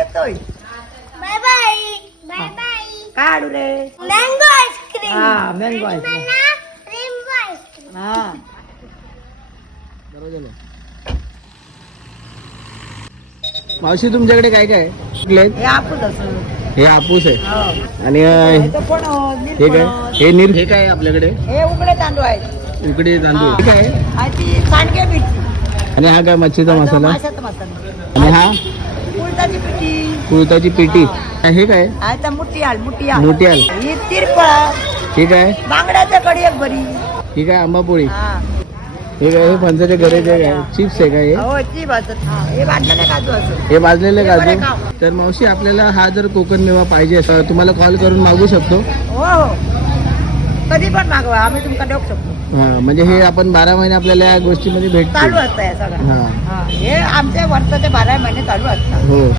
येतोय. Bye bye bye bye. काय आणू रे? Mango ice cream. हा मँगो आईस्क्रीम. Rainbow ice cream. हा मावशी तुमच्याकडे काय काय कुठले आहेत? हे हापूस असं. हे हापूस आहे हो. आणि हे तर पण हे काय हे नीर हे काय आहे आपल्याकडे हे उघडे तांदूळ आहेत. उकडे तांदूळ हे काय आहे? आणि ती सांडगे मिरची. आणि हा काय मच्छीचा मसाला माशाचा मसाला. आणि हा कुळताची पिठी. कुळताची पेटी हे काय आता मुठी आल मुठी आल. मोठी आल ही तिरपळा. हे काय बांगड्याच्या कडी एक बरी. हे काय आंबापोळी हा हे काय हे फणसाच्या घराचे काय चिप्स आहे का हे हो ती भाजत. हा हे भाजलेले काजू असं. हे भाजलेले हे बरे काजू तर मावशी आपल्याला हा जर कोकण मेवा पाहिजे असेल तुम्हाला कॉल करून मागू शकतो हो हो कधी पण मागवा आम्ही तुमका देऊ शकतो. हा म्हणजे हे आपण 12 महिने आपल्याला या गोष्टीमध्ये चालू भेटतो असतं हे सगळं. हा हा हे आमचे वर्षाचे 12 महिने चालू असतात. हो